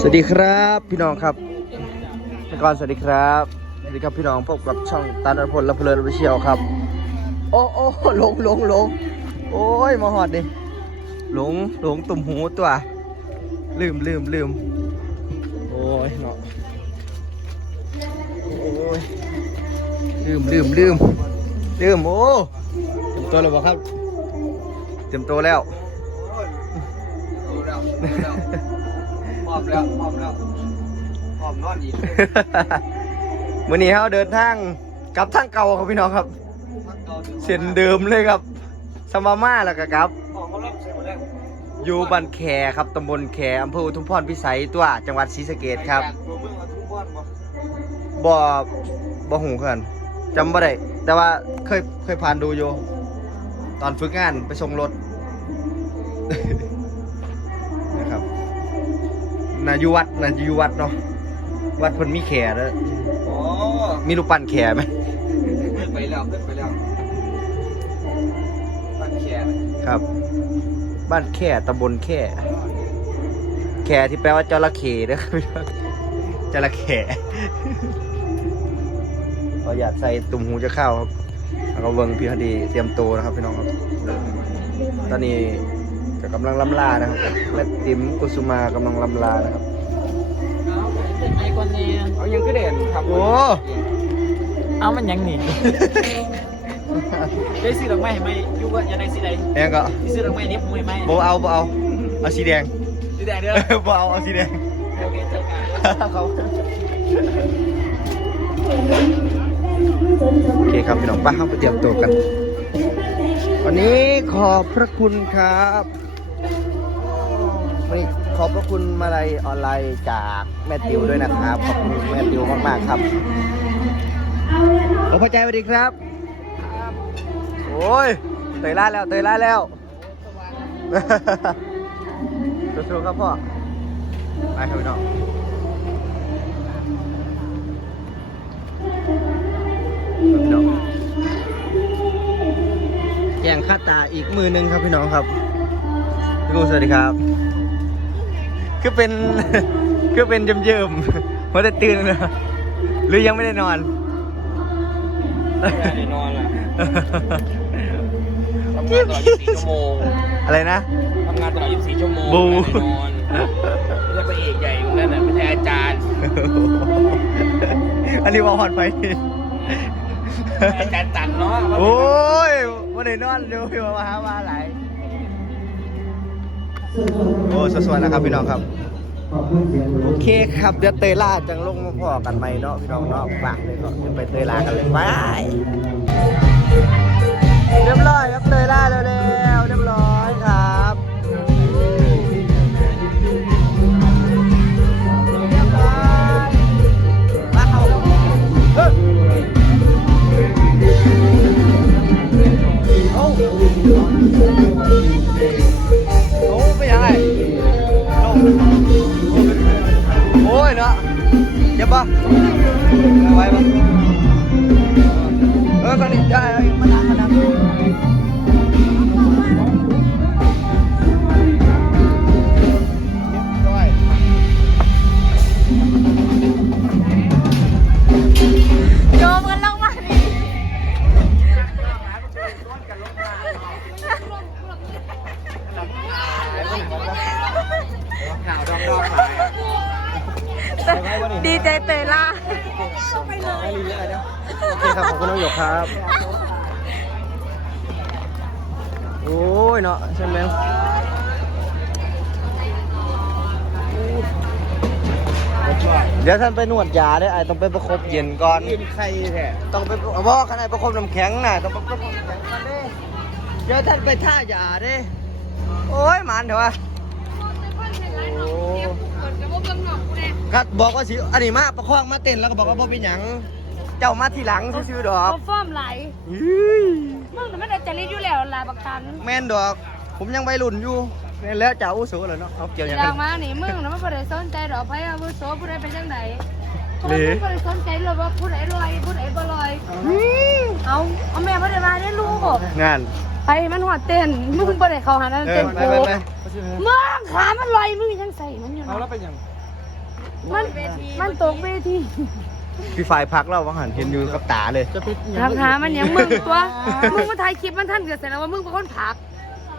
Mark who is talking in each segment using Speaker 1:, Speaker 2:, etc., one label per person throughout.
Speaker 1: สวัสดีครับพี่น้องครับเมื่ก่อนสวัสดีครับสวัสดีครับพี่น้องพบกับช่องตาลพลและเพลินวิเชียวครับ โอ้โอ้หลงหลงหลงโอ้ยมาหอดดิหลงหลงตุ่มหูตัวลืมลืมลืมโอ้ยเนาะโอ้ยลืมลืมลืมลืมโอ้เต็มตัวแล้วบ่ครับเต็มตัวแล้ว
Speaker 2: อมแล้วพร้อมแล้วพร้อมนอนอีก
Speaker 1: มื่อนี้เราเดินทางกลับทางเก่าครับพี่น้องครับ
Speaker 2: พักเก่า
Speaker 1: เส้นเดิมเลยครับ สมาม่าแล้วก็ครับ
Speaker 2: พอเขารับใช้หมดแล้ว
Speaker 1: อยู่บันแคครับตำบลแคอำเภออุทุมพรพิสัยตัวจังหวัดศรีสะเกษครับ
Speaker 2: ตัวเมืองเอาทุ่งบ้านบ่
Speaker 1: บ่บ่หูเขินจำบ่ได้แต่ว่าเคยเคยผ่านดูอยู่ ตอนฝึกงานไปส่งรถ อยู่วัดนาอยู่วัดเนาะวัดเพิ่นมีแขเด้อ
Speaker 2: อ๋อ
Speaker 1: มีรูปปั้นแขไหม
Speaker 2: ขึ้นไปแล้วขึ้นไปแล้วบ้านแขน
Speaker 1: ครับ บ้านแค่ตำบลแค่ แค่ที่แปลว่าจระเข้นะครับพี่น้องจระเข้เราอยากใส่ตุ่มหูจะเข้าครับแล้วก็เวิงพี่คดีเตรียมตัวนะครับพี่น้องครับ ตอนนี้ ก็กำลังลำลานะครับแม่ติ๋มกุสุมากำลังลำลานะครับ
Speaker 3: เอาเป็นไงก่อนเนี่ย
Speaker 2: เอายังก็เด่นครับ
Speaker 1: โอ้
Speaker 3: เอามันยังหนีได้ซื้อดอกไม้ให้ไหมยุก็ยังได้สีใด
Speaker 1: แองก็
Speaker 3: ที่ซื้อดอกไม้นี้ผมให้ไหม
Speaker 1: โบเอาโบเอาเอาสีแดง
Speaker 3: สีแดงเด้อ
Speaker 1: โบเอาเอาสีแดง
Speaker 3: โอเคเจอกัน
Speaker 1: เขาโอเคครับพี่น้องป้าเราไปเตรียมตัวกัน วันนี้ขอบพระคุณครับ วันนี้ขอบพระคุณมาลัยออนไลน์จากแม่ติวด้วยนะครับ ขอบคุณแม่ติวมากๆครับขอพอใจสวัสดีครับ โอ้ยเตยล่าแล้วเตยล่าแล้วสู้ๆครับพ่อ ไปครับพี่น้องพี่น้องแย่งค่าตาอีกมือหนึงครับพี่น้องครับพี่กูสวัสดีครับ คือเป็น คือเป็นเยิมๆว่าจะตื่นนะหรือยังไม่ได้นอน
Speaker 2: ไม่ได้นอนล่ะทำงานตลอด24ชั่วโมง
Speaker 1: อะไรนะ
Speaker 2: ทำงานตลอด24ชั่วโมง
Speaker 1: บู
Speaker 2: ไม่ได้นอนไม่ใช่พระเอกใหญ่ตรงนั้นน่ะไม่ใช่อาจารย์
Speaker 1: อันนี้ว่าหอดไป
Speaker 2: อาจารย์ตันเนาะ
Speaker 1: โอ้ยวันไหนนอนดูพี่มาหามาหลาย โอ้สวยๆนะครับพี่น้องครับ โอเคครับเดี๋ยวเตยล่าจังลงมาพอกันไหมเนาะพี่น้องเนาะฝากเลยก็จะไปเตยล่ากันเลยไปเรียบร้อยครับเตยล่าแล้วแล้วเรียบร้อย เนาะเจ็บปะไหวปะเออตอนนี้ได้มาดังมาดัง คครับขอบคุณน้องหยกครับ โอ้ยเนาะใช่ไหมเดี๋ยวท่านไปนวดยาได้ไอ้ต้องไปประคบเย็นก่อน
Speaker 2: กินไข่แท้
Speaker 1: ต้องไปเอาบอกขนาดประคบน้ำแข็งน่ะต้องไปประคบน้ำแข็งก่อนเด้เดี๋ยวท่านไปท่ายาเด้โอ้ยหมันเถอะวะโอ้ก็บอกว่าสิอันนี้มาประคองมาเต้นแล้วก็บอกว่าบ่เป็นหยัง เจ้ามาทีหลังซื่อๆดอก
Speaker 4: เขาฟอร์มไหล
Speaker 1: อื้อ
Speaker 4: มึงแต่ไม่ได้จะรีดอยู่แล้วลาบักตัน
Speaker 1: แม่นดอก ผมยังวัยรุ่นอยู่นี่แล้วเจ้าอุโสเลยเนาะเอาเกี่ยวหยัง
Speaker 4: อ
Speaker 1: กั
Speaker 4: ยานกมานี่มึงนะไม่ได้สนใจดอกไพ่อาวุโสผู้ใดเป็นจังได
Speaker 1: หรือ
Speaker 4: ไม่ได้สนใจเลยว่าผู้ใดลอยผู้ใดบ่ลอยเอาเอาแม่ไม่ได้มาได้ลูก
Speaker 1: งาน
Speaker 4: ไปมันหัวเต้นมึงบ่ได้เข้าหานั่น
Speaker 1: เออ
Speaker 4: เต้น
Speaker 1: ไป
Speaker 4: กู
Speaker 1: ไปไป
Speaker 4: มึงขามันลอยมึงยังใส่มันอยู่
Speaker 3: เอา
Speaker 4: นะ
Speaker 3: แล้วเป็นยัง
Speaker 4: มันมันตกเวที
Speaker 1: พี่ฝ่ายพักเราว่าหันเห็นอยู่กับตาเลย
Speaker 3: จะปิด
Speaker 4: ถามหามันยังมึงตัว มึงมาถ่ายคลิปมันท่านเกิดเสร็จแล้วว่ามึงเป็นคนผัก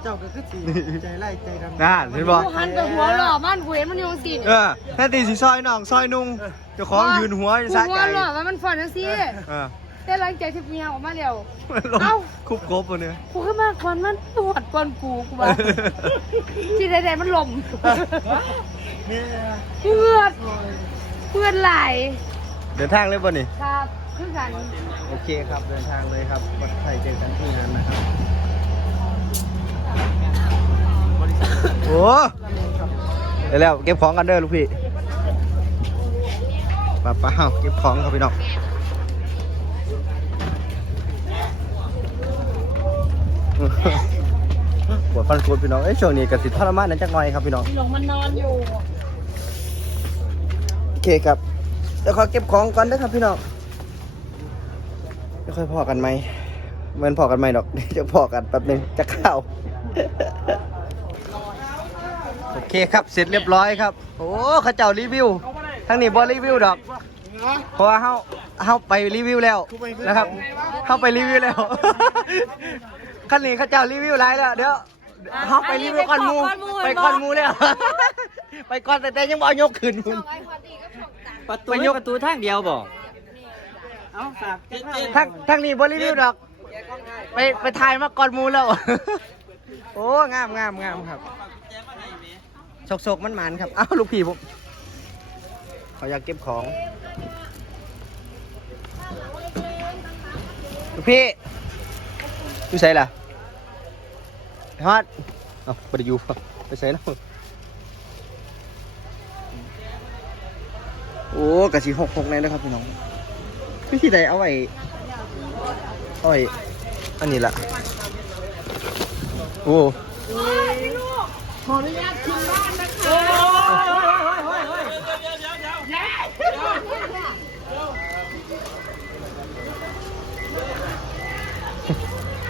Speaker 3: เจ้าก็คือสีใจไล่ใจดำ
Speaker 1: น่าเห็นบ่
Speaker 4: กูหันไปหัวหล่อมันกูเห็นมันอยู่สิ
Speaker 1: เออแค่ตีสีซอยน้องซอยนุ่งเจ้าของยืนหัวอยู่
Speaker 4: กู
Speaker 1: ซะ
Speaker 4: หั
Speaker 1: ใจ
Speaker 4: วหล่อว่ามันฟอนจังซี่
Speaker 1: เออ
Speaker 4: แต่หลังจากที่เมียออกมาแล้ว
Speaker 1: ลง
Speaker 4: เอ้า
Speaker 1: คุบกบตัวเนี้ย
Speaker 4: กูขึ้นมาก่อนมันตรวจก่อนกูกูว่าที่ใดๆมันลมเพื่อนเพื่อนไหลาย
Speaker 1: เดินทางเลยป่ะนี่
Speaker 4: ครับคือกัน
Speaker 1: โอเคครับเดินทางเลยครับวัดไทยเจอกันที่นั้นนะครับโอ้เดี๋ยวแล้วเก็บของกันเด้อลูกพี่ป้าป้าเฮาเก็บของครับพี่น้องปวดฟันปวดพี่น้องเอ้ยช่วงนี้กสิทรมานนั้นจักหน่อยครับพี่น้อง
Speaker 4: หลงมันนอนอยู่
Speaker 1: โอเคครับเดี๋ยวขอเก็บของก่อนเด้อครับพี่น้องไม่ค่อยพอกันไหมเหมือนพอกันไหมดอกเดี๋ยวจะพอกันแป๊บหนึงจะเข้าโอเคครับเสร็จเรียบร้อยครับ โอ้เขาเจ้ารีวิวทั้งนี้บอรีวิวดอกเพราะว่าเฮาเฮาไปรีวิวแล้วนะครับเฮาไปรีวิวแล้วขั้นนี้เขาเจ้ารีวิวไรแล้วเดี๋ยวเฮาไปรีวิวก่อนมูไปก่อนมูแล้วไปก่อนแต่แต่ยังบอยกขึ้นพุ่น
Speaker 3: ประตู
Speaker 1: ไปยก
Speaker 3: ประตูทางเดียวบ่เอาฝากเจ๊
Speaker 1: ทั้งทั้งนี้บริวิวดอก ไปไปถ่ายมาก่อนหมูแล้ว โอ้งามงามงามครับสกสกมันหมันครับ เอ้าลูกพี่ผมเขาอยากเก็บของ ลูกพี่อยู่ใส่ล่ะฮอดเอ้าไปอยู่ไปใส่แล้ว อ้กะสีหกหกในนะครับพี่น้องวิธีใดเอาไว้เอาไว้อันนี้ละโอ้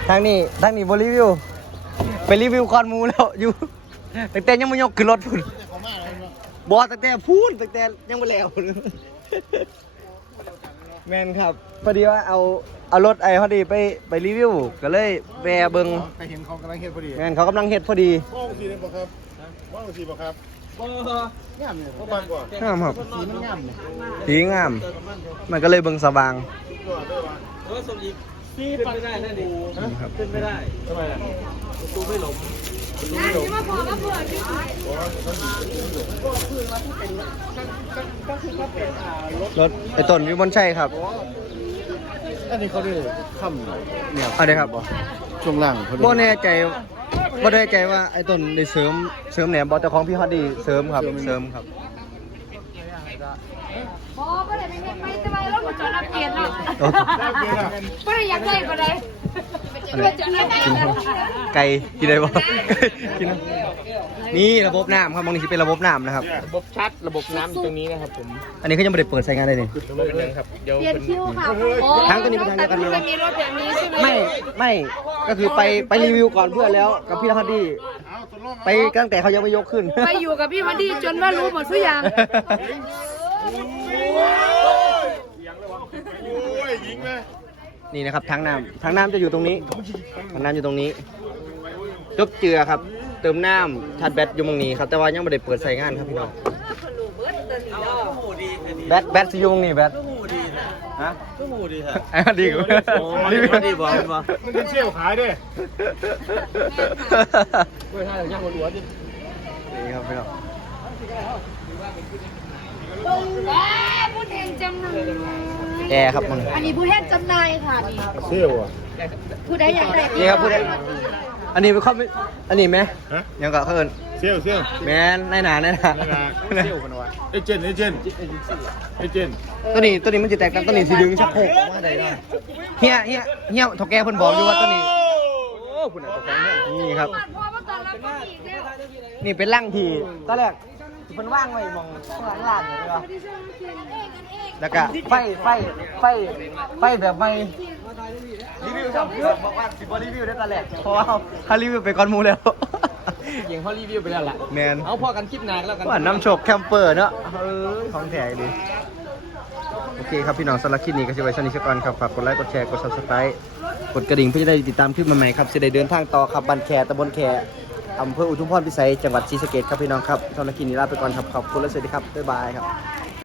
Speaker 1: ทางนี้ทางนี้บรีวิว ไปรีวิวคอนมูแล้วอยู่ตั้งแต่ยังไม่ยกขึ้นรถพุ่น บอตั้งแต่พูนตั้งแต่ยังไม่แล้ว แมนครับพอดีว่าเอาเอารถไอ้พอดีไปไปรีวิว ก็เลยแวะเบิง
Speaker 2: ไปเห็นเขากำลังเฮ็ดพอดี
Speaker 1: แมนเขากำลังเฮ็ดพอดี
Speaker 2: ว่างสีเลยบ่ครับว่างสีบ่ครับ
Speaker 3: บ่
Speaker 2: งามเนี่ยบ่บางกว่า
Speaker 1: งามครับ
Speaker 2: สีมันงามเนี่ย
Speaker 1: สีงาม มันก็เลยเบิงสว่าง
Speaker 2: ตัวด้วยว่า
Speaker 3: เออสมอีกพี่เป็นไม่ได้นั่นดิเป็นไม่ได้ทำไมล่ะประตูไม่หลบป ระตูไม่หลบ
Speaker 4: มาพอมาเปิดดิ
Speaker 1: รถไอ้ต้นวิมลชัยครับ
Speaker 2: อันนี้เขาเรียกค่ำเนี่ย
Speaker 1: เอะไรครับ
Speaker 2: ช่วงล่างเขาเรียก
Speaker 1: บ่แน่ใจบ่แน่ใจว่าไอ้ต้นได้เสริมเสริมแหนมบ่แต่ของพี่ฮอดดีเสริมครับเสริมครับ
Speaker 4: พอก็เลยไม่เห็นไม่แต่ว่าเราจอดรับเกียรติเนาะ
Speaker 1: โอ้
Speaker 4: ไม่ได้อยากได้ก็ได้ ไม่จอดรับเกียรติ
Speaker 1: ไก่กินได้บ่กินนะนี่ระบบน้ำครับมองนี่สิเป็นระบบน้ำนะครับ
Speaker 3: ระบบชัดระบบน้ำอยู่ตรงนี้นะครับผม
Speaker 1: อันนี้เขายังไม่ได้เปิดใช้งานเลยนี่
Speaker 3: ระบบยังครับเดี๋ยว
Speaker 4: เปลี่ยนคิวค่ะ
Speaker 1: ทั้งตัวนี้เป็นทางเดียวกันไหม
Speaker 4: จะมีรถแบบนี้ใช่ไหม
Speaker 1: ไม่ไม่ก็คือไปไปรีวิวก่อนเพื่อนแล้วกับพี่ฮอดดี้ไปตั้งแต่เขายังไม่ยกขึ้น
Speaker 4: ไปอยู่กับพี่มาดีจนว่ารู้หมดทุกอย่าง
Speaker 2: โอ้ยยิงเลย
Speaker 1: นี่นะครับทางน้ำทางน้ำจะอยู่ตรงนี้ทางน้ำอยู่ตรงนี้จบเจือครับ เติมน้ำชาร์จแบตอยู่ตรงนี้ครับแต่ว่ายังไม่ได้เปิดใส่งานครับพี่น้องแบตแบตสิอยู่ตรงนี้แบตฮะ
Speaker 3: ก็หูดีครับ
Speaker 1: ไอ้ฮอดดี้ก็
Speaker 3: โอ้ดีดีบอกบอก
Speaker 2: มันเป็นเชี่ยวขายเด้
Speaker 3: เพื่อให้เราย่างหัวดิ
Speaker 1: นี่ครับพี่น้อง
Speaker 4: แหมผู้แทนจำหน่าย
Speaker 1: แอร์ครับมัน
Speaker 4: อันนี้ผู้แทนจำหน่ายค่ะนี่
Speaker 2: เชี่ยวอะ
Speaker 4: ผู้ใดอยากได้
Speaker 1: นี่ครับพูดได้อันนี้เป็นข้อมอันนี้ไหม
Speaker 2: ฮะ
Speaker 1: ยังก็เขาเอิน
Speaker 2: เชี่ยวเชี่ยว
Speaker 1: แมนในหนาในหนา
Speaker 2: นี่นะเชี่ยวกันวะเอเจนต์เอเจนต์เอเจนต์
Speaker 1: ตัวนี้ตัวนี้มันจะแตกต่างตัวนี้สีดึงชักโครกออกมาได้ด้วยเฮียเฮียเฮียถกแกเพิ่นบอกอยู่ว่าตัวนี้โอ้คุณอาจจะแฟนเนี่ยนี่ครับ
Speaker 4: พ่อมาตอนรับก็อีกแล้ว
Speaker 1: นี่เป็นร่างทีตอนแรก มันว่างไว้มองข้างล่างเลยว่าแล้วก็ไฟไฟไฟไฟแบบไม่รีวิวครับบอกว่าสิบรีวิวได้ตอนแรกเพราะว่าเขารีวิวไปก่อนหมูแล้ว
Speaker 3: เก่งเขารีวิวไปแล้วล่ะ
Speaker 1: แมน
Speaker 3: เอาพอกันคลิปหนักแล้วกัน
Speaker 1: ว่าน้ำโชกแคมเปอร์เนาะเอ้ยของแท้ดีโอเคครับพี่น้องสำหรับคลิปนี้ก็จะไว้สนิทก่อนครับฝากกดไลค์กดแชร์กด subscribe กดกระดิ่งเพื่อจะได้ติดตามคลิปใหม่ๆครับจะได้เดินทางต่อครับบันแคตำบลแค อำเภออุทุมพรพิสัยจังหวัดศรีสะเกษครับพี่น้องครับสำหรับคลิปนี้ลาไปก่อนครับขอบคุณและสวัสดีครับบ๊ายบายครับ